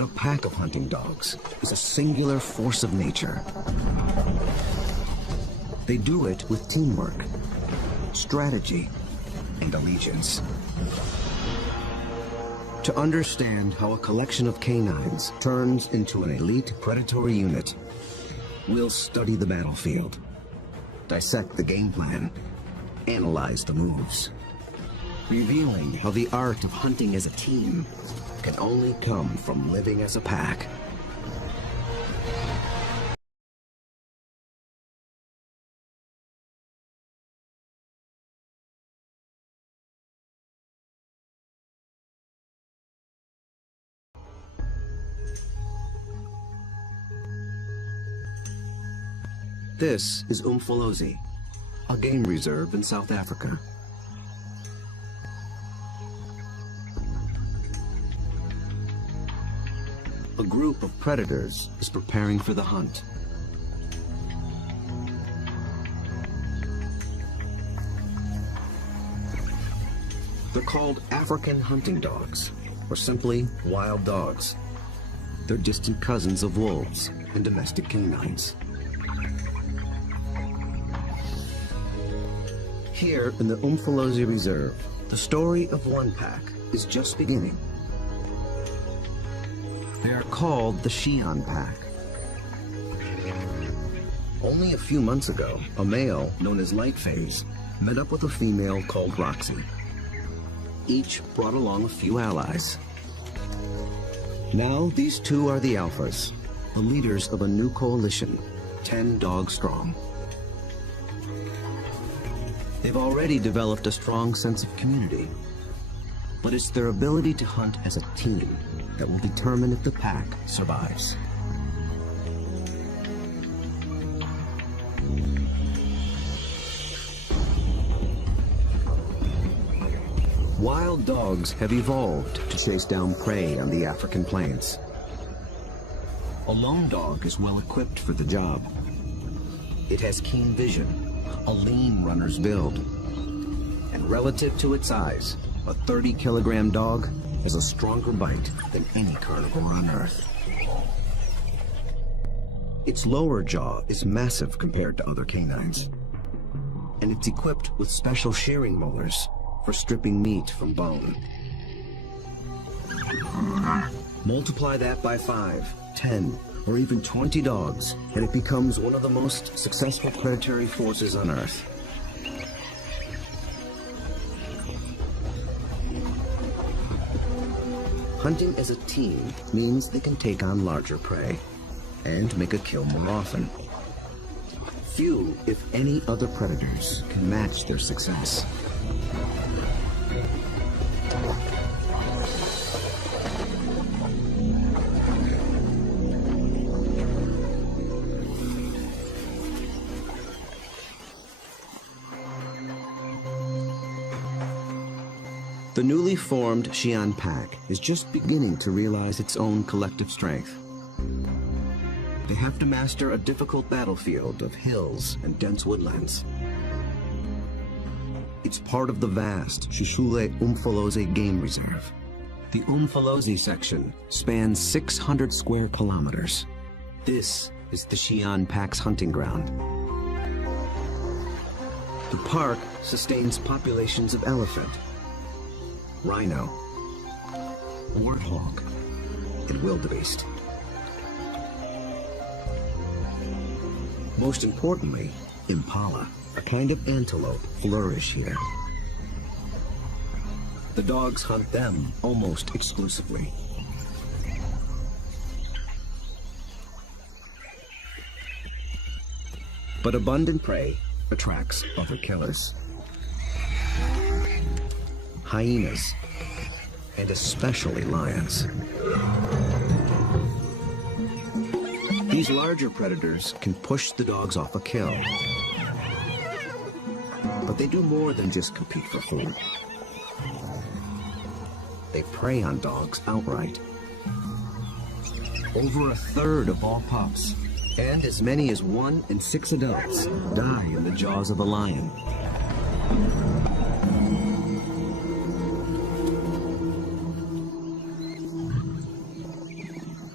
But a pack of hunting dogs is a singular force of nature. They do it with teamwork, strategy, and allegiance. To understand how a collection of canines turns into an elite predatory unit, we'll study the battlefield, dissect the game plan, analyze the moves, revealing how the art of hunting as a team can only come from living as a pack. This is Umfolozi, a game reserve in South Africa. A group of predators is preparing for the hunt. They're called African hunting dogs, or simply wild dogs. They're distant cousins of wolves and domestic canines. Here in the Umfolozi Reserve, the story of one pack is just beginning. They are called the Xi'an Pack. Only a few months ago, a male known as Lightphase met up with a female called Roxy. Each brought along a few allies. Now these two are the alphas, the leaders of a new coalition, 10 dogs strong. They've already developed a strong sense of community, but it's their ability to hunt as a team that will determine if the pack survives. Wild dogs have evolved to chase down prey on the African plains. A lone dog is well equipped for the job. It has keen vision, a lean runner's build, and relative to its size, a 30-kilogram dog has a stronger bite than any carnivore on Earth. Its lower jaw is massive compared to other canines, and it's equipped with special shearing molars for stripping meat from bone. Multiply that by 5, 10, or even 20 dogs, and it becomes one of the most successful predatory forces on Earth. Hunting as a team means they can take on larger prey and make a kill more often. Few, if any, other predators can match their success. The newly formed Xi'an Pack is just beginning to realize its own collective strength. They have to master a difficult battlefield of hills and dense woodlands. It's part of the vast Shishule Umfolozi Game Reserve. The Umfolozi section spans 600 square kilometers. This is the Xi'an Pack's hunting ground. The park sustains populations of elephant, rhino, warthog, and wildebeest. Most importantly, impala, a kind of antelope, flourish here. The dogs hunt them almost exclusively. But abundant prey attracts other killers. Hyenas, and especially lions. These larger predators can push the dogs off a kill. But they do more than just compete for food. They prey on dogs outright. Over a third of all pups, and as many as 1 in 6 adults, die in the jaws of a lion.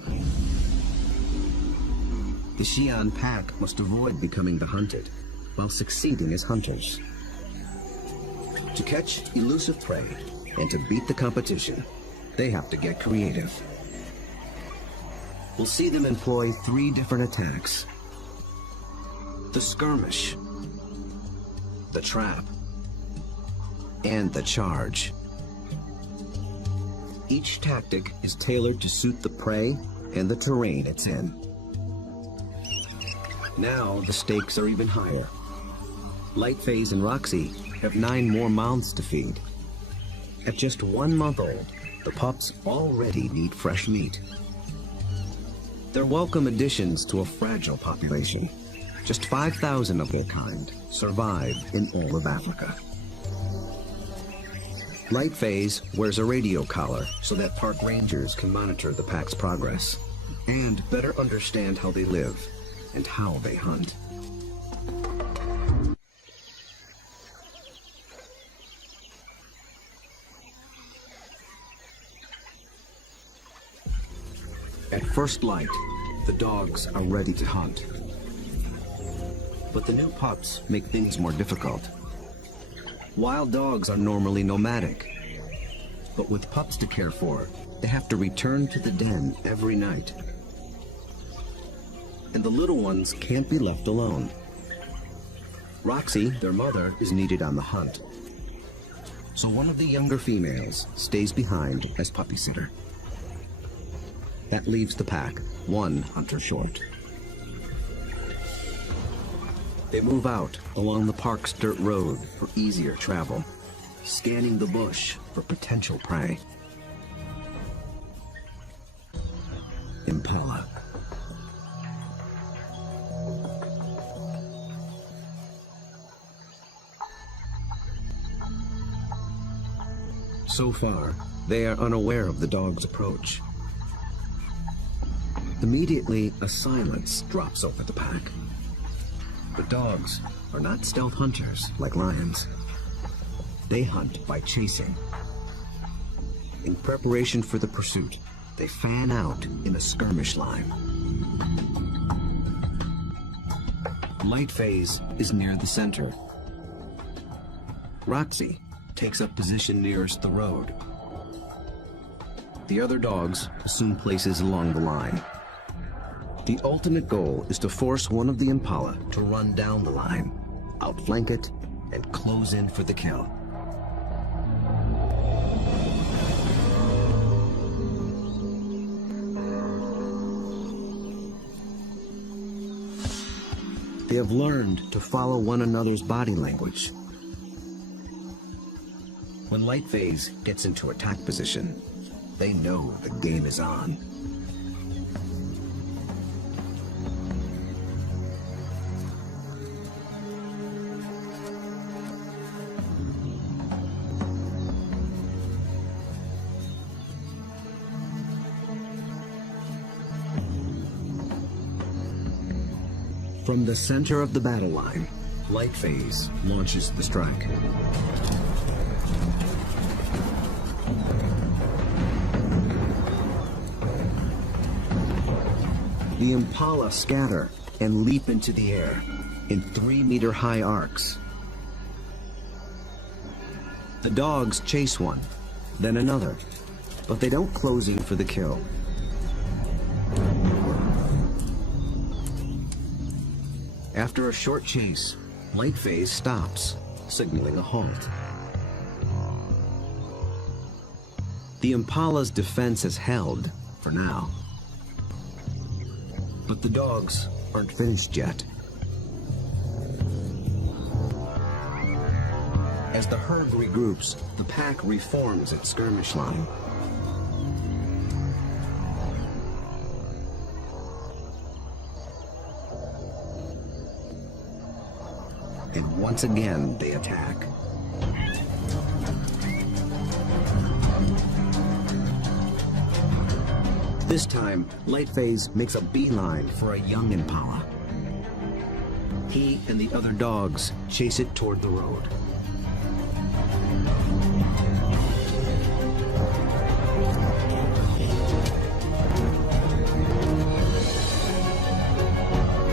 The Xi'an pack must avoid becoming the hunted, while succeeding as hunters. To catch elusive prey and to beat the competition, they have to get creative. We'll see them employ 3 different attacks: the skirmish, the trap, and the charge. Each tactic is tailored to suit the prey and the terrain it's in. Now the stakes are even higher. Lightphase and Roxy have 9 more mouths to feed. At just 1 month old, the pups already need fresh meat. They're welcome additions to a fragile population. Just 5,000 of their kind survive in all of Africa. Lightphase wears a radio collar so that park rangers can monitor the pack's progress and better understand how they live and how they hunt. At first light, the dogs are ready to hunt. But the new pups make things more difficult. Wild dogs are normally nomadic, but with pups to care for, they have to return to the den every night. And the little ones can't be left alone. Roxy, their mother, is needed on the hunt. So one of the younger females stays behind as puppy sitter. That leaves the pack 1 hunter short. They move out along the park's dirt road for easier travel, scanning the bush for potential prey. Impala. So far, they are unaware of the dog's approach. Immediately, a silence drops over the pack. But dogs are not stealth hunters like lions. They hunt by chasing. In preparation for the pursuit, they fan out in a skirmish line. Lightphase is near the center. Roxy takes up position nearest the road. The other dogs assume places along the line. The ultimate goal is to force one of the Impala to run down the line, outflank it, and close in for the kill. They have learned to follow one another's body language. When Lightphase gets into attack position, they know the game is on. From the center of the battle line, Lightphase launches the strike. The Impala scatter and leap into the air in 3-meter-high arcs. The dogs chase one, then another, but they don't close in for the kill. After a short chase, Lightphase stops, signaling a halt. The Impala's defense is held, for now. But the dogs aren't finished yet. As the herd regroups, the pack reforms its skirmish line. And once again, they attack. This time, Lightphase makes a beeline for a young Impala. He and the other dogs chase it toward the road.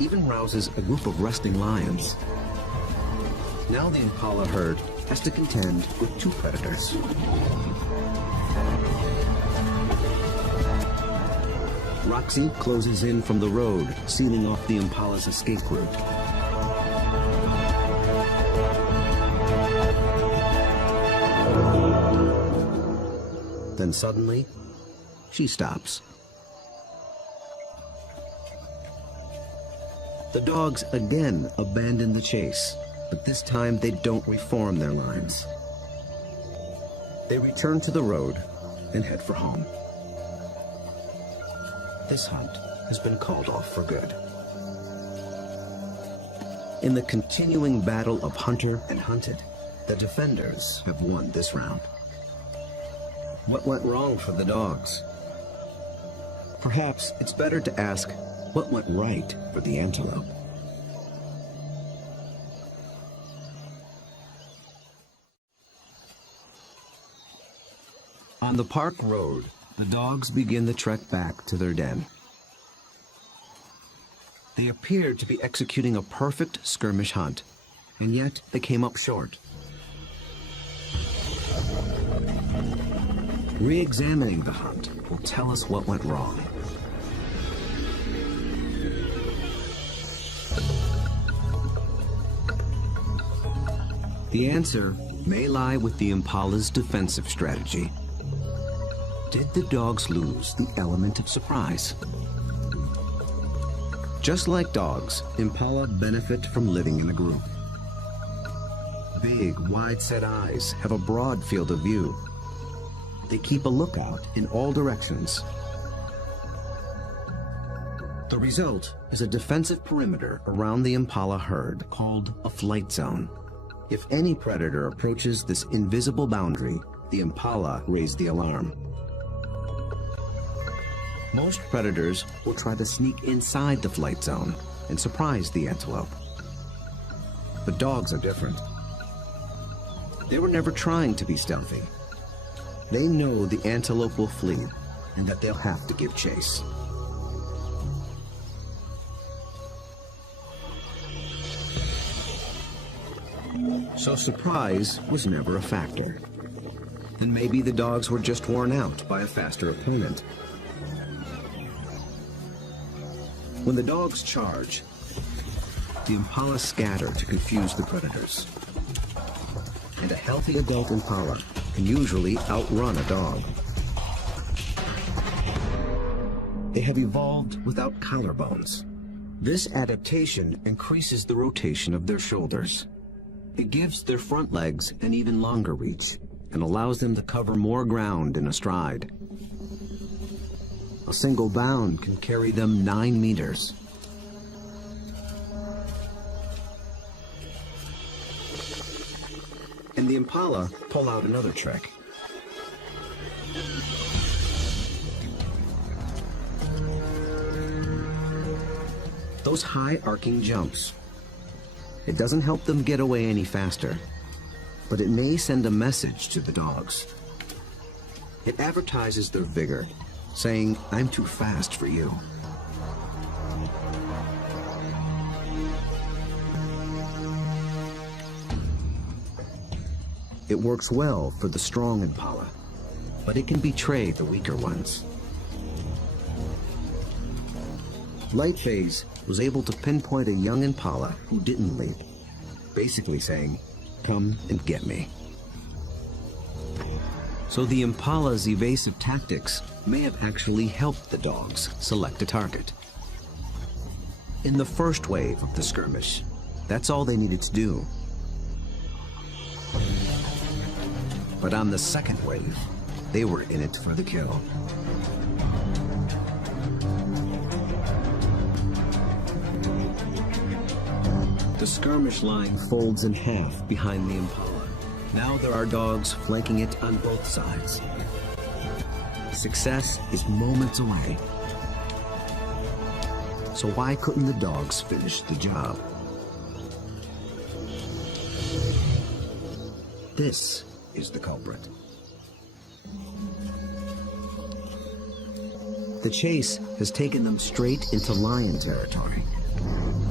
even rouses a group of resting lions. Now the impala herd has to contend with two predators. Roxy closes in from the road, sealing off the impala's escape route. Then suddenly, she stops. The dogs again abandon the chase, but this time they don't reform their lines. They return to the road and head for home. This hunt has been called off for good. In the continuing battle of hunter and hunted, the defenders have won this round. What went wrong for the dogs? Perhaps it's better to ask what went right for the antelope. On the park road, the dogs begin the trek back to their den. They appeared to be executing a perfect skirmish hunt, and yet they came up short. Re-examining the hunt will tell us what went wrong. The answer may lie with the impala's defensive strategy. Did the dogs lose the element of surprise? Just like dogs, impala benefit from living in a group. Big, wide-set eyes have a broad field of view. They keep a lookout in all directions. The result is a defensive perimeter around the impala herd called a flight zone. If any predator approaches this invisible boundary, the impala raise the alarm. Most predators will try to sneak inside the flight zone and surprise the antelope. But dogs are different. They were never trying to be stealthy. They know the antelope will flee and that they'll have to give chase. So surprise was never a factor. Then maybe the dogs were just worn out by a faster opponent. When the dogs charge, the impala scatter to confuse the predators. And a healthy adult impala can usually outrun a dog. They have evolved without collarbones. This adaptation increases the rotation of their shoulders. It gives their front legs an even longer reach and allows them to cover more ground in a stride. A single bound can carry them 9 meters. And the impala pull out another trick. Those high arcing jumps. It doesn't help them get away any faster, but it may send a message to the dogs. It advertises their vigor, saying, "I'm too fast for you." It works well for the strong impala, but it can betray the weaker ones. Lightphase was able to pinpoint a young impala who didn't leap, basically saying, "Come and get me." So the impala's evasive tactics may have actually helped the dogs select a target. In the first wave of the skirmish, that's all they needed to do. But on the second wave, they were in it for the kill. The skirmish line folds in half behind the impala. Now there are dogs flanking it on both sides. Success is moments away. So why couldn't the dogs finish the job? This is the culprit. The chase has taken them straight into lion territory.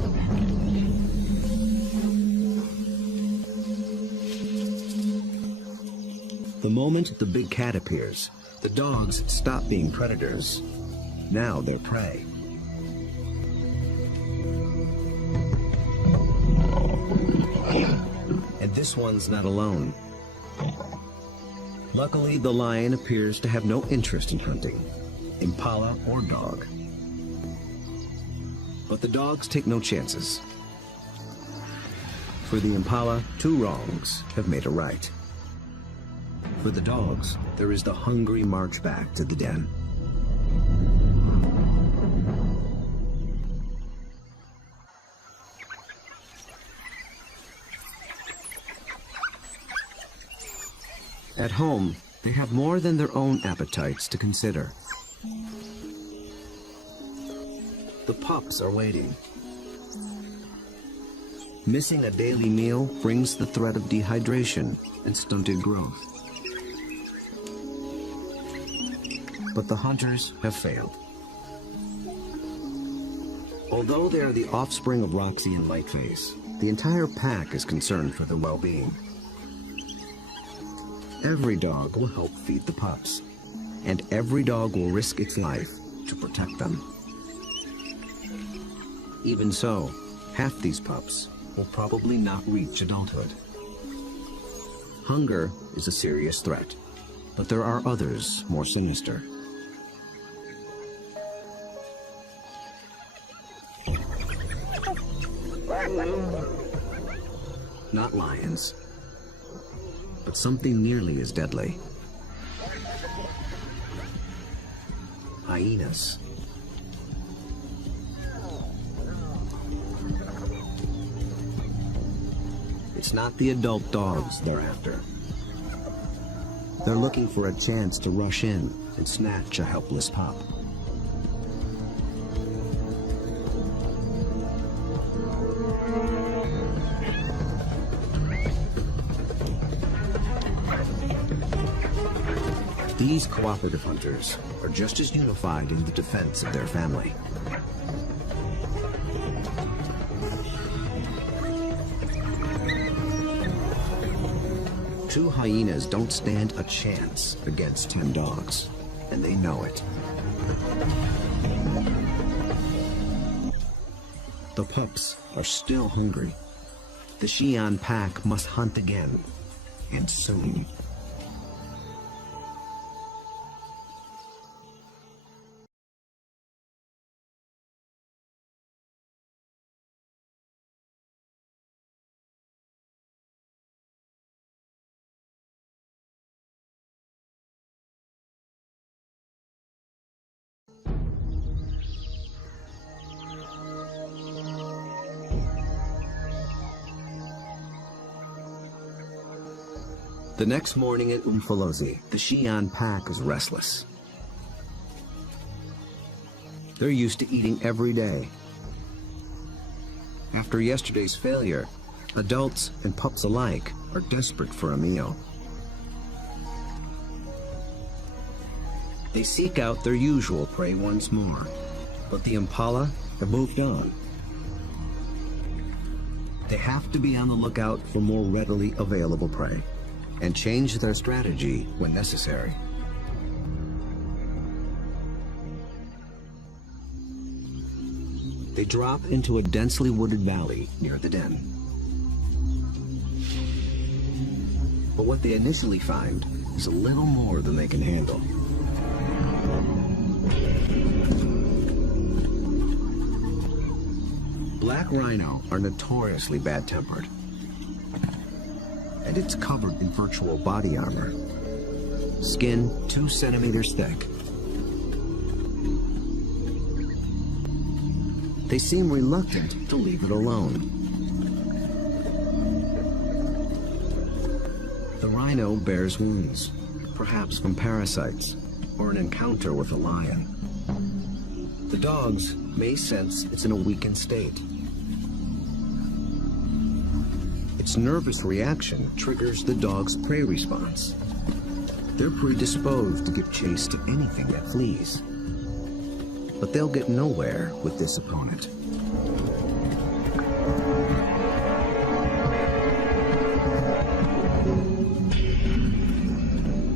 The moment the big cat appears, the dogs stop being predators. Now they're prey. And this one's not alone. Luckily, the lion appears to have no interest in hunting, impala or dog. But the dogs take no chances. For the impala, 2 wrongs have made a right. For the dogs, there is the hungry march back to the den. At home, they have more than their own appetites to consider. The pups are waiting. Missing a daily meal brings the threat of dehydration and stunted growth. But the hunters have failed. Although they are the offspring of Roxy and Lightface, the entire pack is concerned for their well-being. Every dog will help feed the pups, and every dog will risk its life to protect them. Even so, half these pups will probably not reach adulthood. Hunger is a serious threat, but there are others more sinister. Not lions, but something nearly as deadly. Hyenas. It's not the adult dogs they're after. They're looking for a chance to rush in and snatch a helpless pup. These cooperative hunters are just as unified in the defense of their family. Two hyenas don't stand a chance against 10 dogs, and they know it. The pups are still hungry. The Xi'an pack must hunt again, and soon. The next morning at Umfolozi, the Xi'an pack is restless. They're used to eating every day. After yesterday's failure, adults and pups alike are desperate for a meal. They seek out their usual prey once more, but the impala have moved on. They have to be on the lookout for more readily available prey, and change their strategy when necessary. They drop into a densely wooded valley near the den. But what they initially find is a little more than they can handle. Black rhino are notoriously bad-tempered, and it's covered in virtual body armor. Skin 2 centimeters thick. They seem reluctant to leave it alone. The rhino bears wounds, perhaps from parasites or an encounter with a lion. The dogs may sense it's in a weakened state. Its nervous reaction triggers the dog's prey response. They're predisposed to give chase to anything that flees. But they'll get nowhere with this opponent.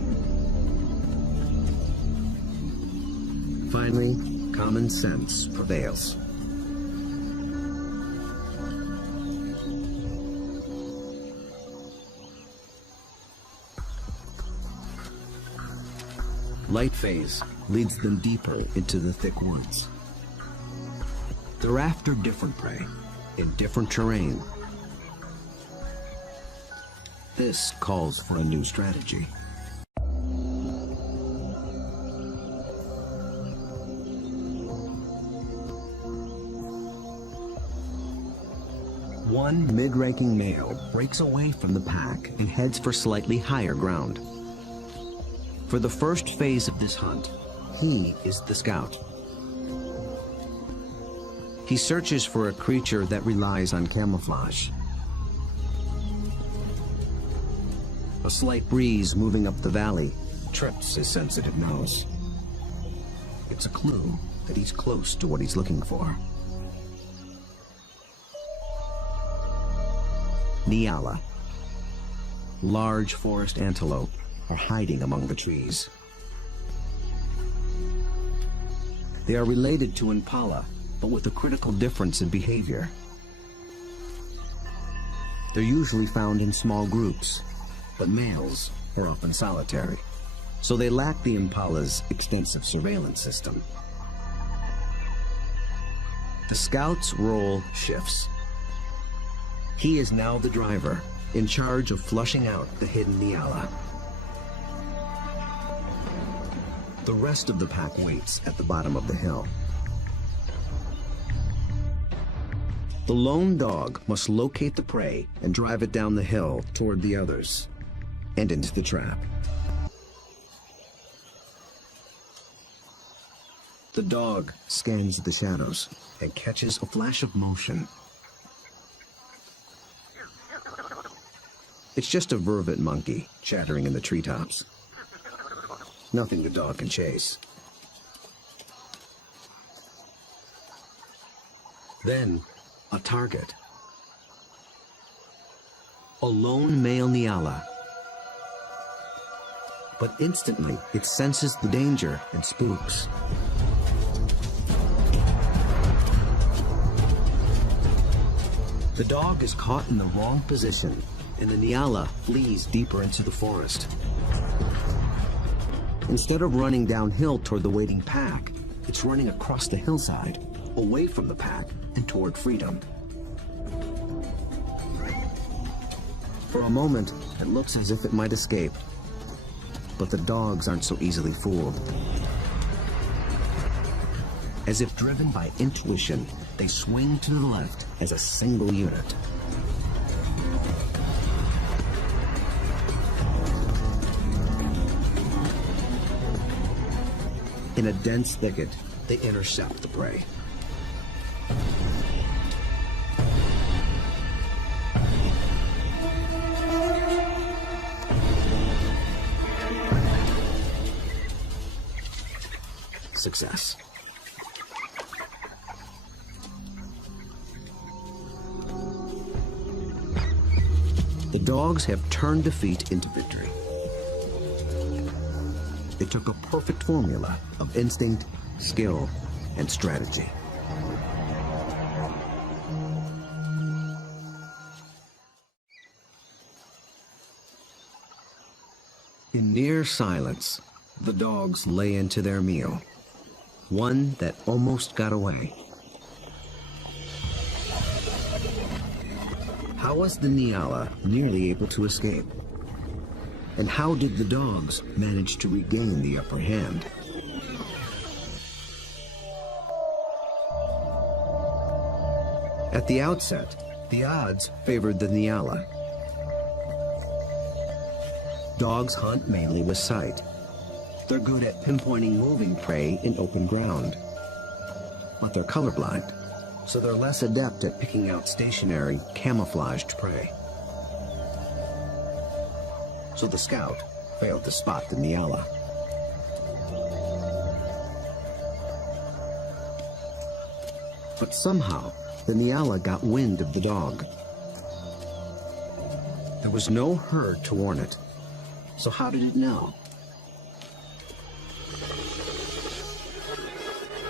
Surprisingly, common sense prevails. Light phase leads them deeper into the thick woods. They're after different prey in different terrain. This calls for a new strategy. One mid-ranking male breaks away from the pack and heads for slightly higher ground. For the first phase of this hunt, he is the scout. He searches for a creature that relies on camouflage. A slight breeze moving up the valley trips his sensitive nose. It's a clue that he's close to what he's looking for. Nyala. Large forest antelope are hiding among the trees. They are related to impala, but with a critical difference in behavior. They're usually found in small groups, but males are often solitary, so they lack the impala's extensive surveillance system. The scout's role shifts. He is now the driver, in charge of flushing out the hidden Nyala. The rest of the pack waits at the bottom of the hill. The lone dog must locate the prey and drive it down the hill toward the others and into the trap. The dog scans the shadows and catches a flash of motion. It's just a vervet monkey chattering in the treetops. Nothing the dog can chase. Then, a target. A lone male Nyala. But instantly, it senses the danger and spooks. The dog is caught in the wrong position, and the Nyala flees deeper into the forest. Instead of running downhill toward the waiting pack, it's running across the hillside, away from the pack and toward freedom. For a moment, it looks as if it might escape, but the dogs aren't so easily fooled. As if driven by intuition, they swing to the left as a single unit. In a dense thicket, they intercept the prey. Success. The dogs have turned defeat into victory. It took a perfect formula of instinct, skill, and strategy. In near silence, the dogs lay into their meal, one that almost got away. How was the Nyala nearly able to escape? And how did the dogs manage to regain the upper hand? At the outset, the odds favored the Nyala. Dogs hunt mainly with sight. They're good at pinpointing moving prey in open ground. But they're colorblind, so they're less adept at picking out stationary, camouflaged prey. So the scout failed to spot the Nyala. But somehow, the Nyala got wind of the dog. There was no herd to warn it, so how did it know?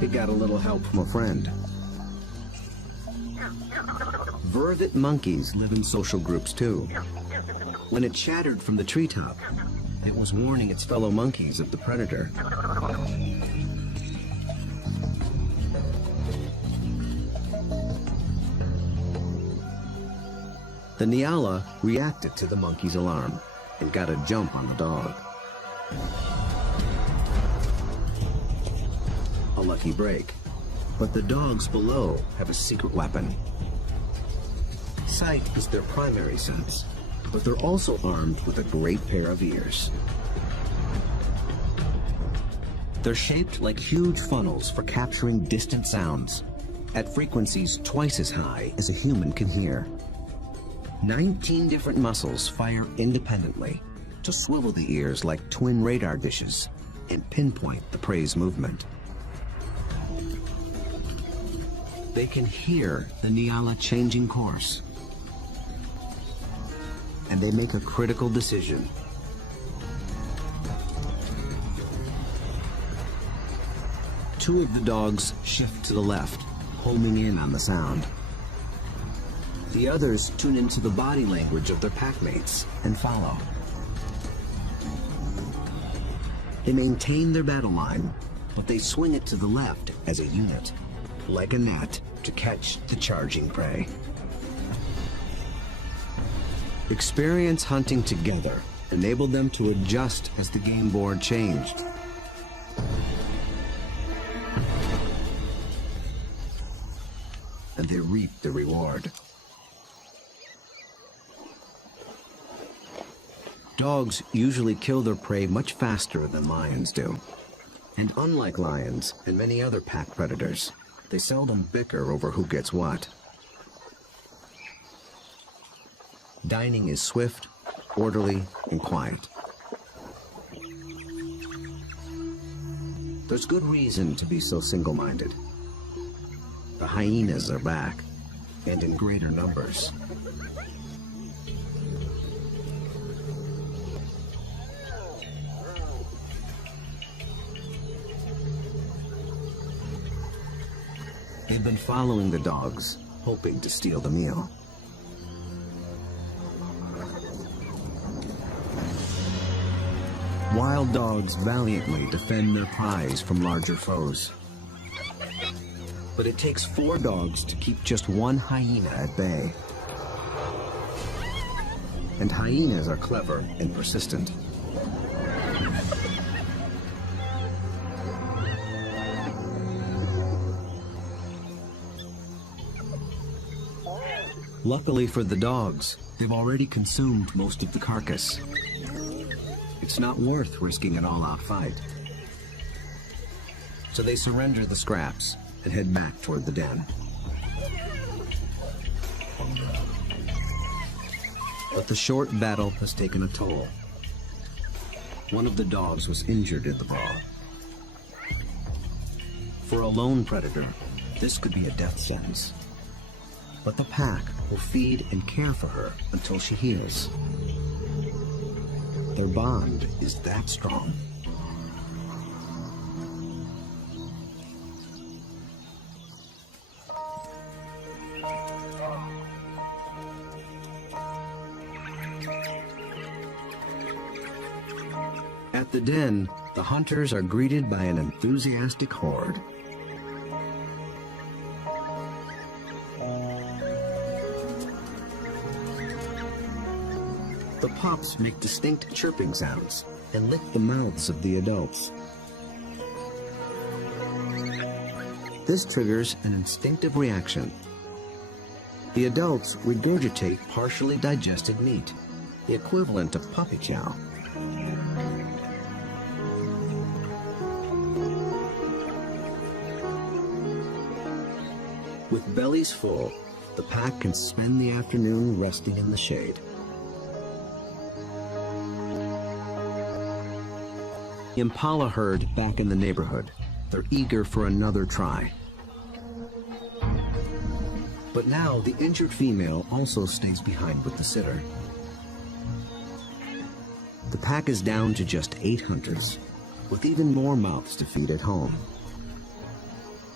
it got a little help from a friend. Vervet monkeys live in social groups too. When it chattered from the treetop, it was warning its fellow monkeys of the predator. The Nyala reacted to the monkey's alarm and got a jump on the dog. A lucky break, but the dogs below have a secret weapon. Sight is their primary sense, but they're also armed with a great pair of ears. They're shaped like huge funnels for capturing distant sounds at frequencies twice as high as a human can hear. 19 different muscles fire independently to swivel the ears like twin radar dishes and pinpoint the prey's movement. They can hear the Nyala changing course, and they make a critical decision. Two of the dogs shift to the left, homing in on the sound. The others tune into the body language of their packmates and follow. They maintain their battle line, but they swing it to the left as a unit, like a net, to catch the charging prey. Experience hunting together enabled them to adjust as the game board changed. And they reaped the reward. Dogs usually kill their prey much faster than lions do. And unlike lions and many other pack predators, they seldom bicker over who gets what. Dining is swift, orderly, and quiet. There's good reason to be so single-minded. The hyenas are back, and in greater numbers. They've been following the dogs, hoping to steal the meal. Wild dogs valiantly defend their prize from larger foes. But it takes 4 dogs to keep just one hyena at bay. And hyenas are clever and persistent. Luckily for the dogs, they've already consumed most of the carcass. It's not worth risking an all-out fight. So they surrender the scraps and head back toward the den. But the short battle has taken a toll. One of the dogs was injured in the brawl. For a lone predator, this could be a death sentence. But the pack will feed and care for her until she heals. Their bond is that strong. At the den, the hunters are greeted by an enthusiastic horde. The pups make distinct chirping sounds and lick the mouths of the adults. This triggers an instinctive reaction. The adults regurgitate partially digested meat, the equivalent of puppy chow. With bellies full, the pack can spend the afternoon resting in the shade. Impala herd back in the neighborhood. They're eager for another try. But now the injured female also stays behind with the sitter. The pack is down to just 8 hunters, with even more mouths to feed at home.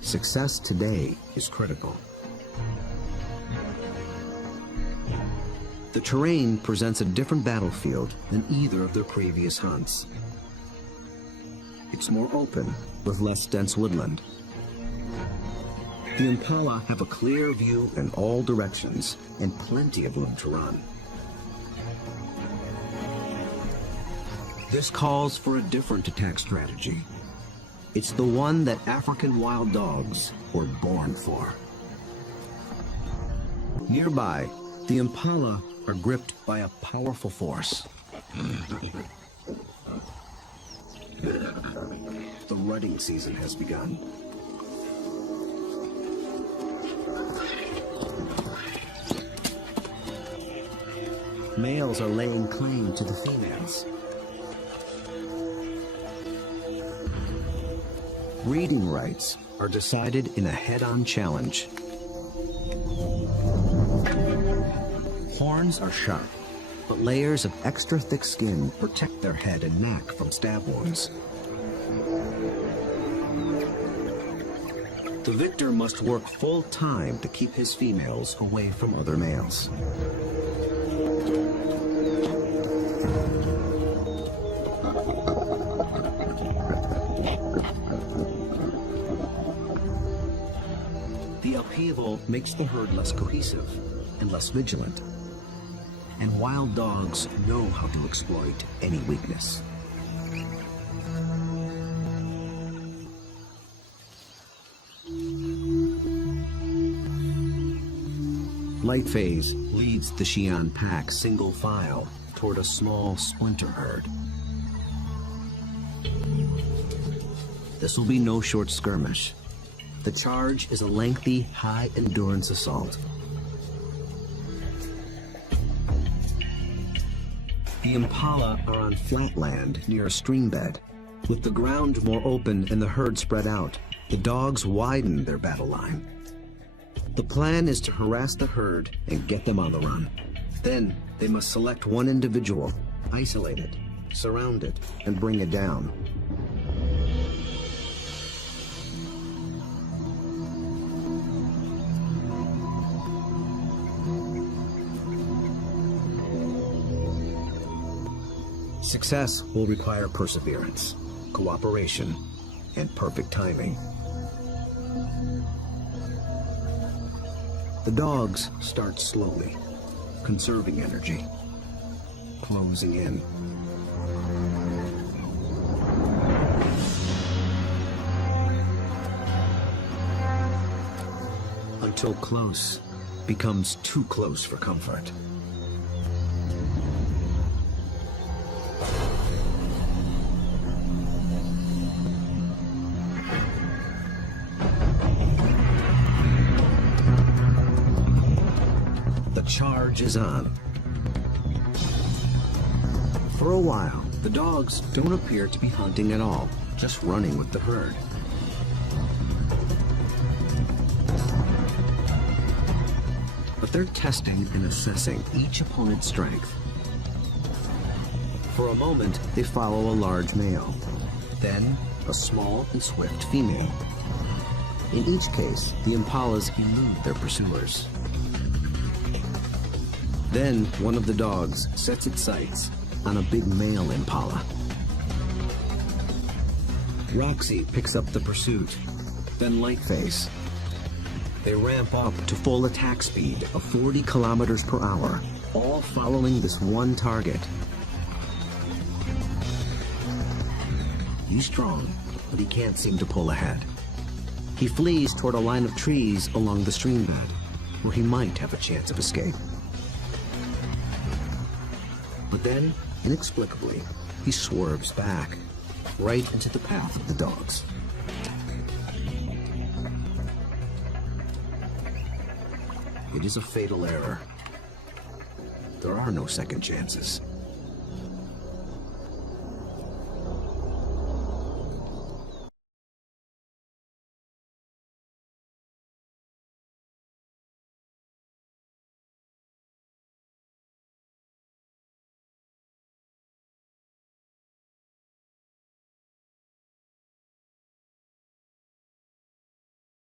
Success today is critical. The terrain presents a different battlefield than either of their previous hunts. It's more open, with less dense woodland. The impala have a clear view in all directions and plenty of room to run. This calls for a different attack strategy. It's the one that African wild dogs were born for. Nearby, the impala are gripped by a powerful force. The rutting season has begun. Males are laying claim to the females. Breeding rights are decided in a head-on challenge. Horns are sharp, but layers of extra thick skin protect their head and neck from stab wounds. The victor must work full time to keep his females away from other males. The upheaval makes the herd less cohesive and less vigilant. And wild dogs know how to exploit any weakness. Lightphase leads the Xi'an pack single file toward a small splinter herd. This will be no short skirmish. The charge is a lengthy, high-endurance assault. The impala are on flat land near a stream bed. With the ground more open and the herd spread out, the dogs widen their battle line. The plan is to harass the herd and get them on the run. Then they must select one individual, isolate it, surround it, and bring it down. Success will require perseverance, cooperation, and perfect timing. The dogs start slowly, conserving energy, closing in. Until close becomes too close for comfort. The charge is on. For a while, the dogs don't appear to be hunting at all, just running with the herd. But they're testing and assessing each opponent's strength. For a moment, they follow a large male, then a small and swift female. In each case, the impalas elude their pursuers. Then one of the dogs sets its sights on a big male impala. Roxy picks up the pursuit, then Lightface. They ramp up to full attack speed of 40 kilometers per hour, all following this one target. He's strong, but he can't seem to pull ahead. He flees toward a line of trees along the stream bed, where he might have a chance of escape. But then, inexplicably, he swerves back, right into the path of the dogs. It is a fatal error. There are no second chances.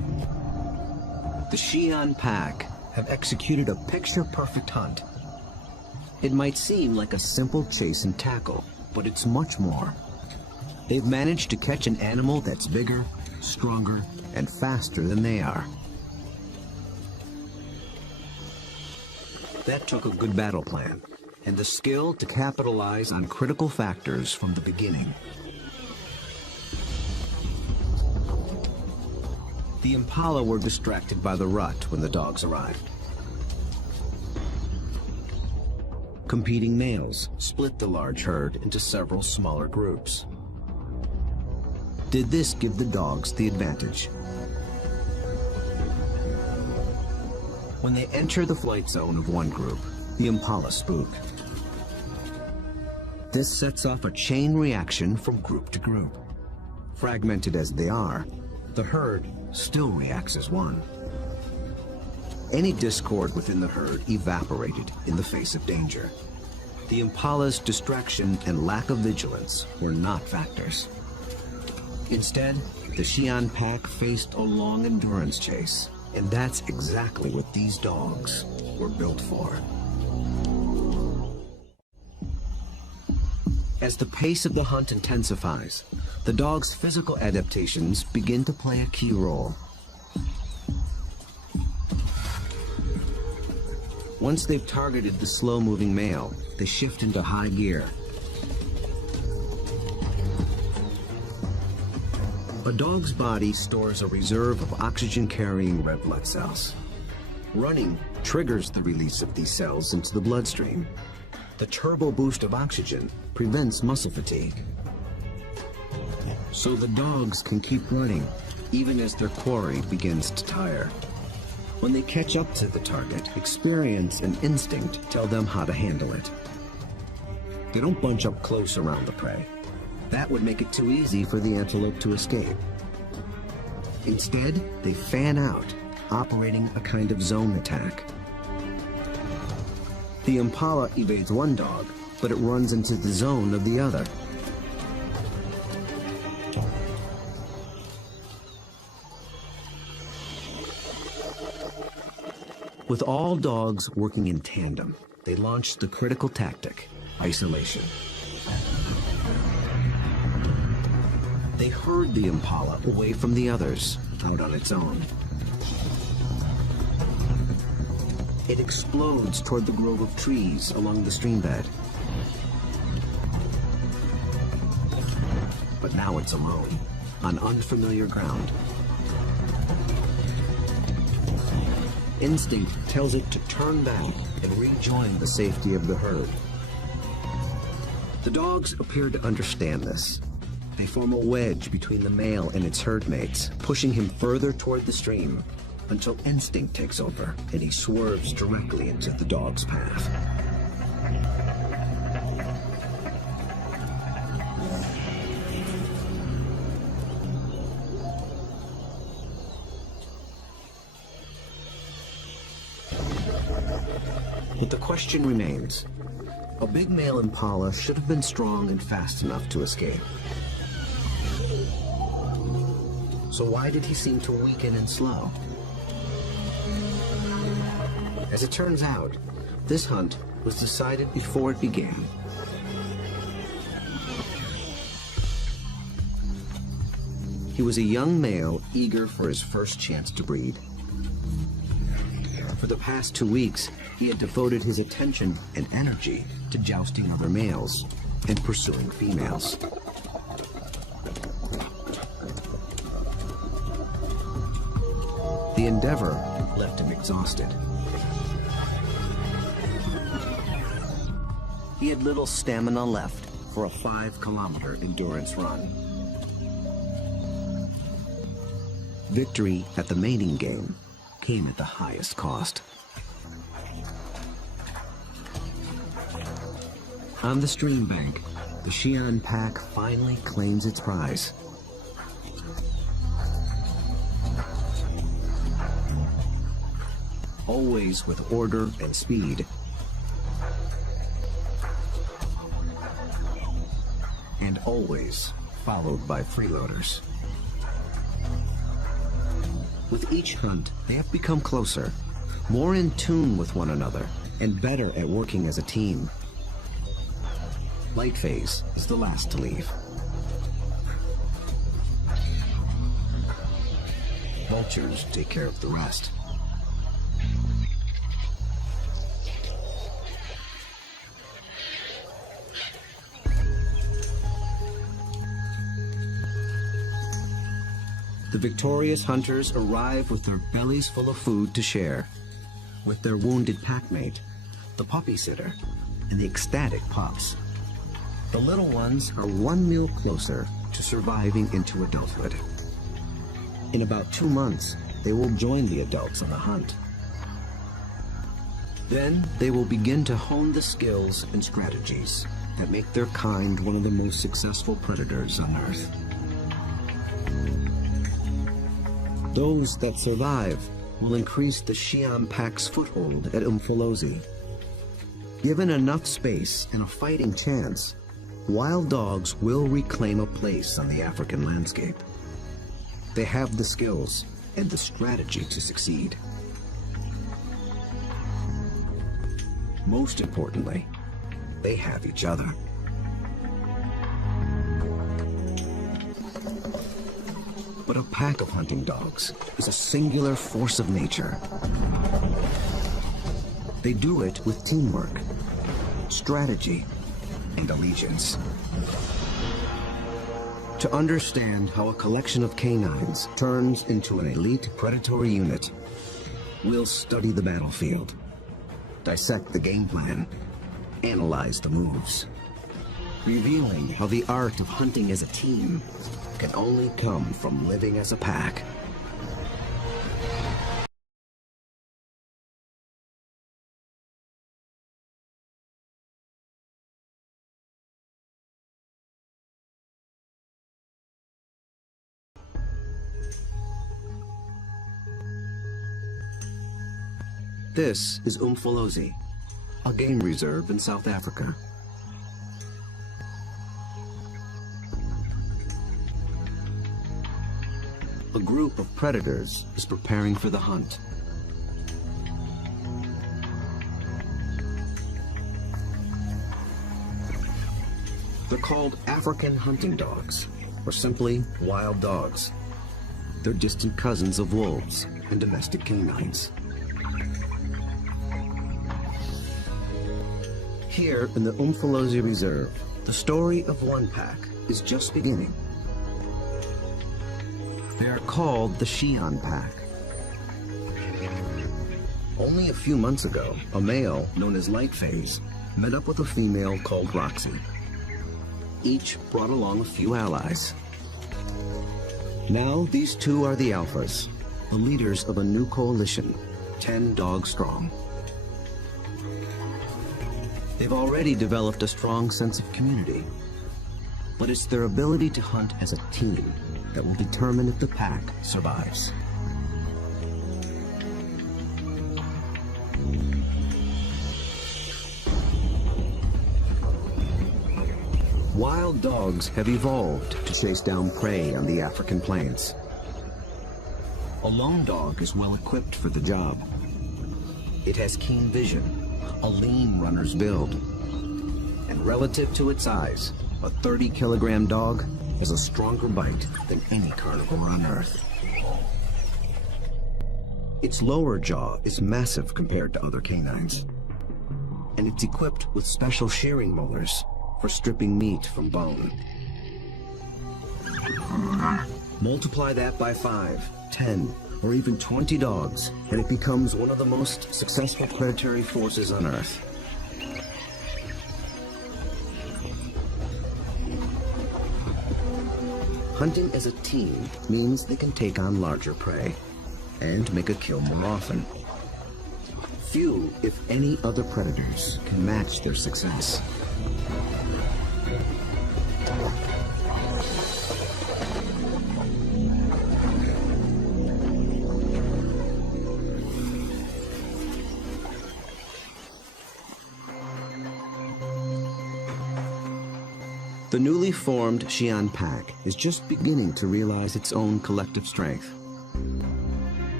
Xi'an pack have executed a picture-perfect hunt. It might seem like a simple chase and tackle, but it's much more. They've managed to catch an animal that's bigger, stronger, and faster than they are. That took a good battle plan, and the skill to capitalize on critical factors from the beginning. The impala were distracted by the rut when the dogs arrived. Competing males split the large herd into several smaller groups. Did this give the dogs the advantage? When they enter the flight zone of one group, the impala spook. This sets off a chain reaction from group to group. Fragmented as they are, the herd still reacts as one. Any discord within the herd evaporated in the face of danger. The impala's distraction and lack of vigilance were not factors. Instead, the Xi'an pack faced a long endurance chase, and that's exactly what these dogs were built for. As the pace of the hunt intensifies, the dog's physical adaptations begin to play a key role. Once they've targeted the slow-moving male, they shift into high gear. A dog's body stores a reserve of oxygen-carrying red blood cells. Running triggers the release of these cells into the bloodstream. The turbo boost of oxygen prevents muscle fatigue. So the dogs can keep running, even as their quarry begins to tire. When they catch up to the target, experience and instinct tell them how to handle it. They don't bunch up close around the prey. That would make it too easy for the antelope to escape. Instead, they fan out, operating a kind of zone attack. The impala evades one dog, but it runs into the zone of the other. With all dogs working in tandem, they launched the critical tactic, isolation. They herd the impala away from the others, out on its own. It explodes toward the grove of trees along the stream bed. But now it's alone, on unfamiliar ground. Instinct tells it to turn back and rejoin the safety of the herd. The dogs appear to understand this. They form a wedge between the male and its herd mates, pushing him further toward the stream until instinct takes over and he swerves directly into the dog's path. But the question remains. A big male impala should have been strong and fast enough to escape. So why did he seem to weaken and slow? As it turns out, this hunt was decided before it began. He was a young male eager for his first chance to breed. For the past 2 weeks, he had devoted his attention and energy to jousting other males and pursuing females. The endeavor left him exhausted. He had little stamina left for a 5-kilometer endurance run. Victory at the mating game came at the highest cost. On the stream bank, the Xi'an pack finally claims its prize. Always with order and speed, and always followed by freeloaders. With each hunt, they have become closer, more in tune with one another, and better at working as a team. Light phase is the last to leave. Vultures take care of the rest. The victorious hunters arrive with their bellies full of food to share, with their wounded packmate, the puppy sitter, and the ecstatic pups. The little ones are one meal closer to surviving into adulthood. In about 2 months, they will join the adults on the hunt. Then they will begin to hone the skills and strategies that make their kind one of the most successful predators on Earth. Those that survive will increase the Xi'an pack's foothold at Umfolozi. Given enough space and a fighting chance, wild dogs will reclaim a place on the African landscape. They have the skills and the strategy to succeed. Most importantly, they have each other. But a pack of hunting dogs is a singular force of nature. They do it with teamwork, strategy, and allegiance. To understand how a collection of canines turns into an elite predatory unit, we'll study the battlefield, dissect the game plan, analyze the moves, revealing how the art of hunting as a team can only come from living as a pack. This is Umfolozi, a game reserve in South Africa. A group of predators is preparing for the hunt. They're called African hunting dogs, or simply wild dogs. They're distant cousins of wolves and domestic canines. Here in the Umfolozi Reserve, the story of one pack is just beginning. They are called the Xi'an pack. Only a few months ago, a male known as Light Phase met up with a female called Roxy. Each brought along a few allies. Now these two are the alphas, the leaders of a new coalition, 10 dogs strong. They've already developed a strong sense of community, but it's their ability to hunt as a team that will determine if the pack survives. Wild dogs have evolved to chase down prey on the African plains. A lone dog is well equipped for the job. It has keen vision, a lean runner's build, and relative to its size, a 30-kilogram dog has a stronger bite than any carnivore on Earth. Its lower jaw is massive compared to other canines, and it's equipped with special shearing molars for stripping meat from bone. Multiply that by 5, 10, or even 20 dogs, and it becomes one of the most successful predatory forces on Earth. Hunting as a team means they can take on larger prey and make a kill more often. Few, if any, other predators can match their success. The newly formed Xi'an pack is just beginning to realize its own collective strength.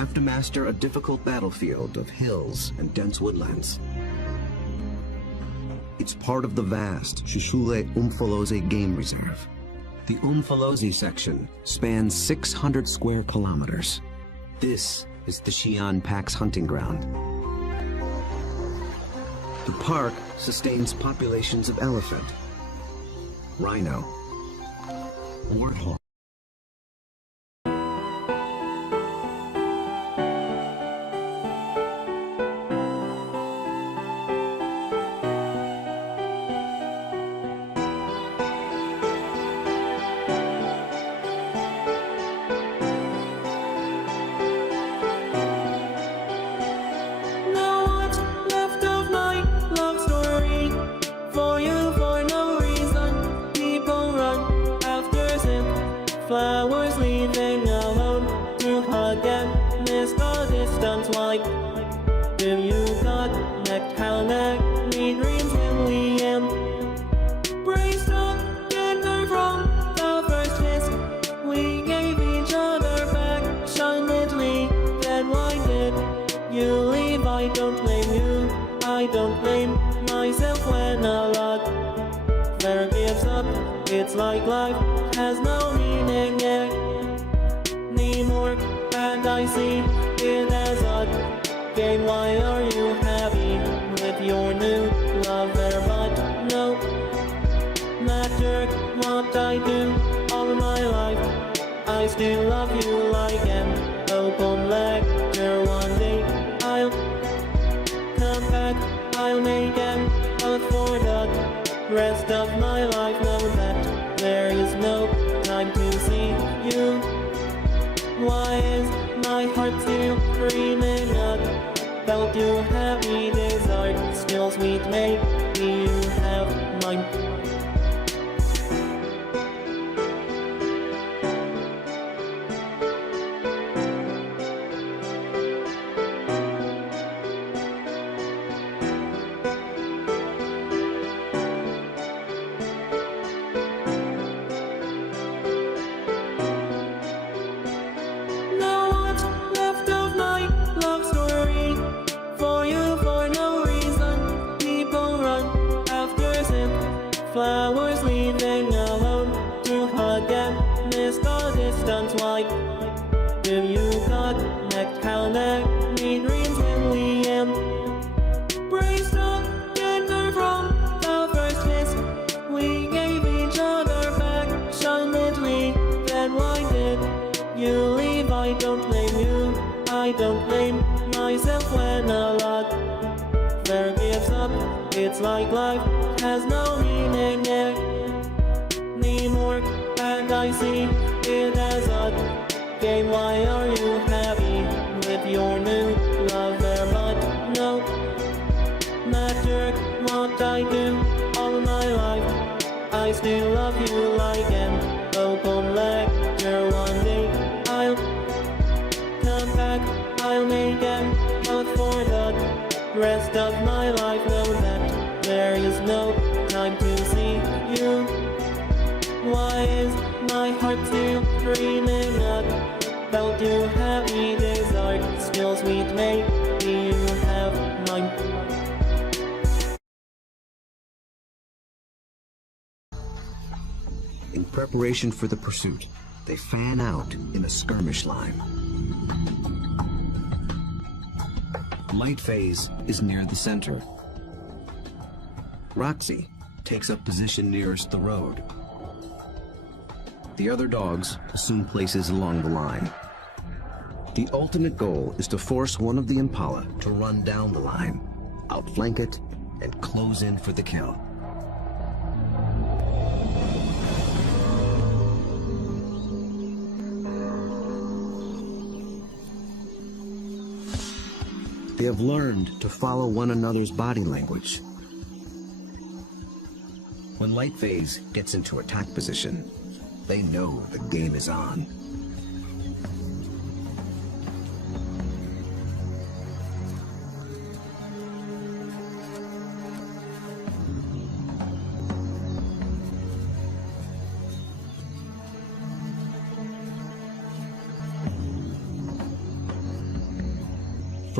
have to master a difficult battlefield of hills and dense woodlands. It's part of the vast Shushule Umfolozi Game Reserve. The Umfolozi section spans 600 square kilometers. This is the Xi'an Pack's hunting ground. The park sustains populations of elephant, rhino, warthog, flowers leaving alone to hug and miss the distance white. Do you connect how many dreams will we end? Braced together from the first kiss, we gave each other back silently. Then why did you leave? I don't blame you, I don't blame myself when a lot there gives up. It's like life has no meaning anymore, and I see it as a game. Why are you happy with your new lover? But no matter what I do all my life, I still love you like an open lecture. One day I'll come back, I'll make an oath for the rest of my life. Know that there is no time to see you. Why is my heart still dreaming about you? Happy days are still sweet, maybe you have mine. Flowers leaving alone to hug and miss the distance white. Do you connect how many dreams will we end? Braced together from the first kiss, we gave each other back silently. Then why did you leave? I don't blame you, I don't blame myself when a lot there gives up. It's like life has no meaning anymore, and I see it as a game. Why are you happy with your new lover? But no matter what I do all my life, I still love you like an open lecture. One day I'll come back, I'll make an oath for the rest of my life. Know that there is no time to see you. Why is my heart still dreaming about you? Happy days are still sweet, maybe you have mine. In preparation for the pursuit, they fan out in a skirmish line. Light phase is near the center. Roxy takes up position nearest the road. The other dogs assume places along the line. The ultimate goal is to force one of the Impala to run down the line, outflank it, and close in for the kill. They have learned to follow one another's body language. When light phase gets into attack position, they know the game is on.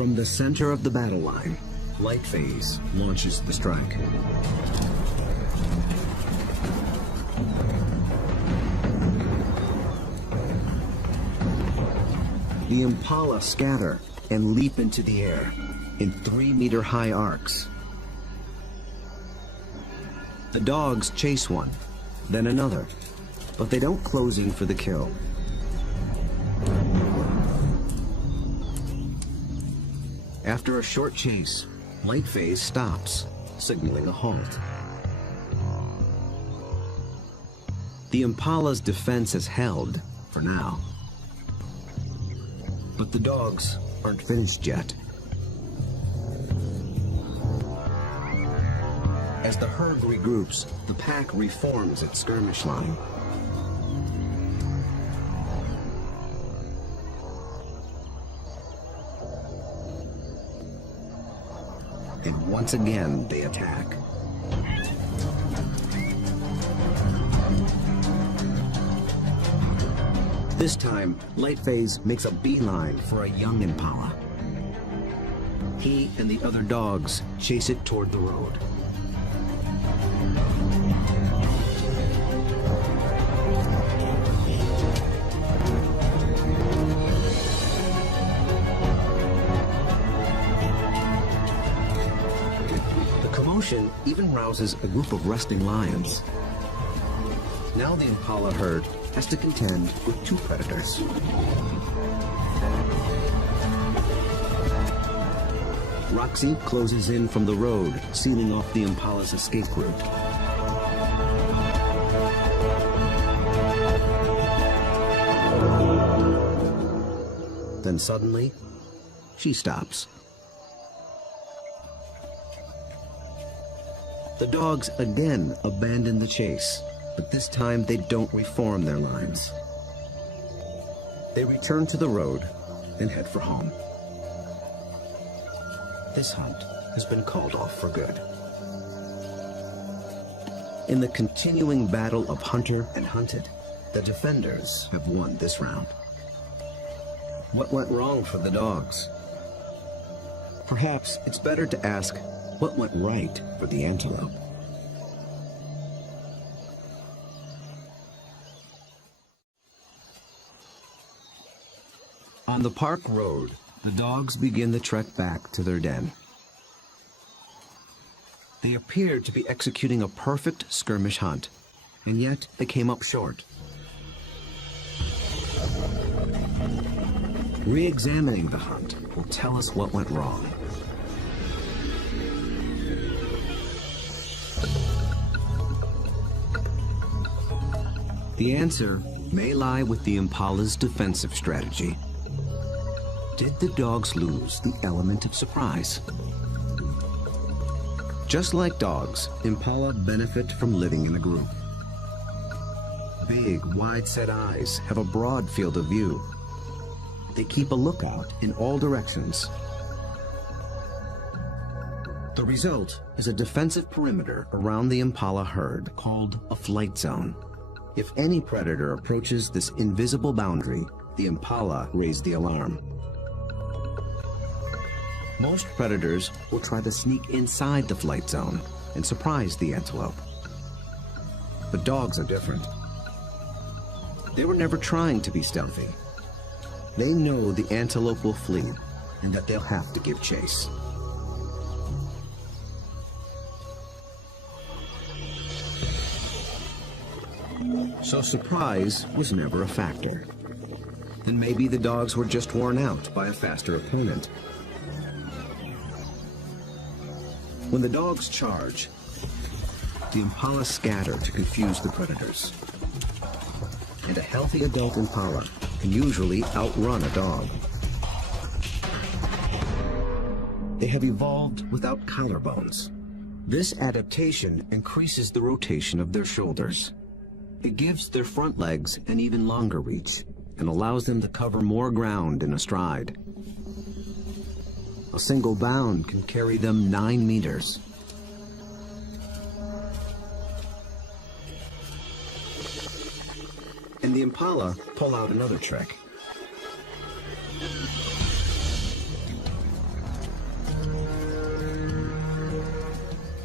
From the center of the battle line, Light Phase launches the strike. The impala scatter and leap into the air in 3-meter-high arcs. The dogs chase one, then another, but they don't close in for the kill. After a short chase, Light Phase stops, signaling a halt. The impala's defense is held, for now. But the dogs aren't finished yet. As the herd regroups, the pack reforms its skirmish line. And once again, they attack. This time, Light Phase makes a beeline for a young impala. He and the other dogs chase it toward the road. The commotion even rouses a group of resting lions. Now the impala herd has to contend with 2 predators. Roxy closes in from the road, sealing off the impala's escape route. Then suddenly, she stops. The dogs again abandon the chase, but this time they don't reform their lines. They return to the road and head for home. This hunt has been called off for good. In the continuing battle of hunter and hunted, the defenders have won this round. What went wrong for the dogs? Perhaps it's better to ask what went right for the antelope. On the park road, the dogs begin the trek back to their den. They appeared to be executing a perfect skirmish hunt, and yet they came up short. Re-examining the hunt will tell us what went wrong. The answer may lie with the impala's defensive strategy. Did the dogs lose the element of surprise? Just like dogs, impala benefit from living in a group. Big, wide-set eyes have a broad field of view. They keep a lookout in all directions. The result is a defensive perimeter around the impala herd called a flight zone. If any predator approaches this invisible boundary, the impala raise the alarm. Most predators will try to sneak inside the flight zone and surprise the antelope. But dogs are different. They were never trying to be stealthy. They know the antelope will flee and that they'll have to give chase. So surprise was never a factor. Then maybe the dogs were just worn out by a faster opponent. When the dogs charge, the impala scatter to confuse the predators. And a healthy adult impala can usually outrun a dog. They have evolved without collarbones. This adaptation increases the rotation of their shoulders. It gives their front legs an even longer reach and allows them to cover more ground in a stride. A single bound can carry them 9 meters. And the impala pull out another trick.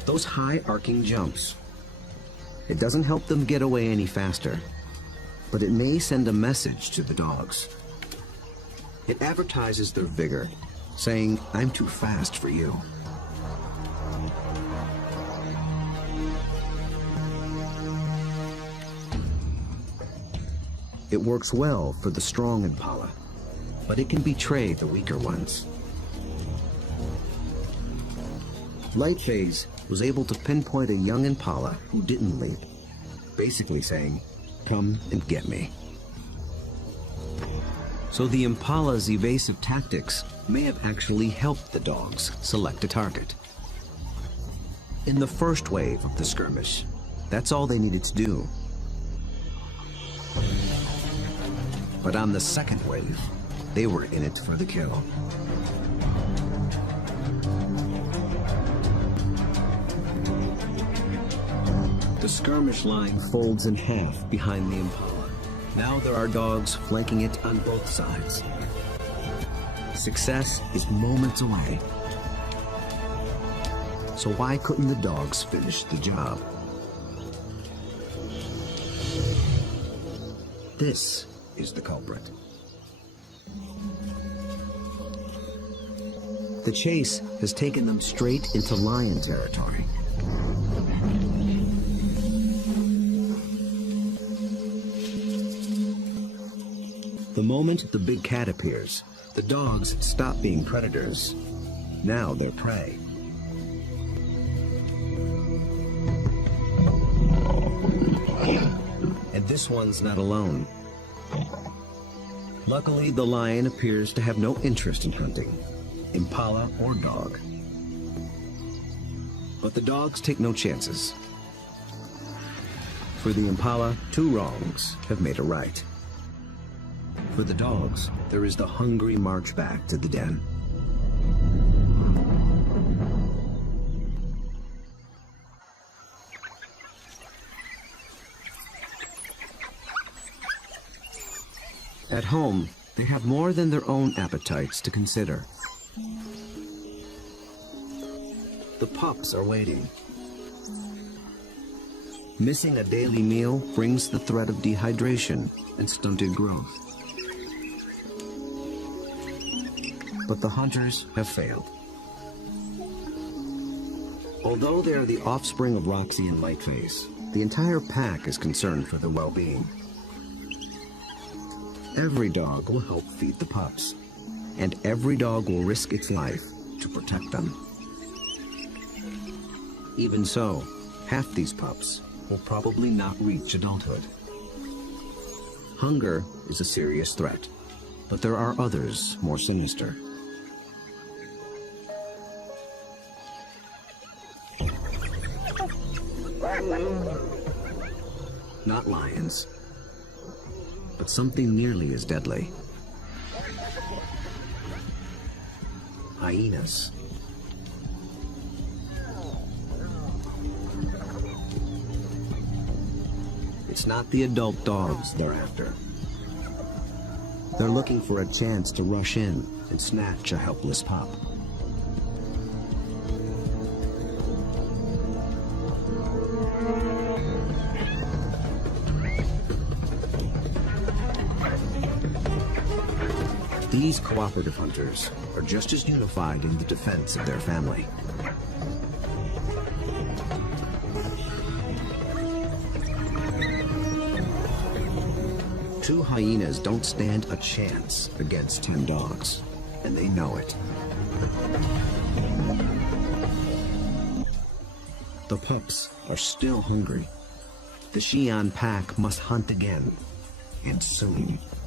Those high arcing jumps. It doesn't help them get away any faster, but it may send a message to the dogs. It advertises their vigor, saying, "I'm too fast for you." It works well for the strong impala, but it can betray the weaker ones. Lightphase was able to pinpoint a young impala who didn't leap, basically saying, "Come and get me." So the impala's evasive tactics may have actually helped the dogs select a target. In the first wave of the skirmish, that's all they needed to do. But on the second wave, they were in it for the kill. The skirmish line folds in half behind the impala. Now there are dogs flanking it on both sides. Success is moments away. So why couldn't the dogs finish the job? This is the culprit. The chase has taken them straight into lion territory. The moment the big cat appears, the dogs stop being predators. Now they're prey. And this one's not alone. Luckily, the lion appears to have no interest in hunting, impala or dog. But the dogs take no chances. For the impala, 2 wrongs have made a right. For the dogs, there is the hungry march back to the den. At home, they have more than their own appetites to consider. The pups are waiting. Missing a daily meal brings the threat of dehydration and stunted growth. But the hunters have failed. Although they are the offspring of Roxy and Lightphase, the entire pack is concerned for their well-being. Every dog will help feed the pups, and every dog will risk its life to protect them. Even so, half these pups will probably not reach adulthood. Hunger is a serious threat, but there are others more sinister. Not lions, but something nearly as deadly. Hyenas. It's not the adult dogs they're after. They're looking for a chance to rush in and snatch a helpless pup. These cooperative hunters are just as unified in the defense of their family. Two hyenas don't stand a chance against 10 dogs, and they know it. The pups are still hungry. The Xi'an pack must hunt again, and soon.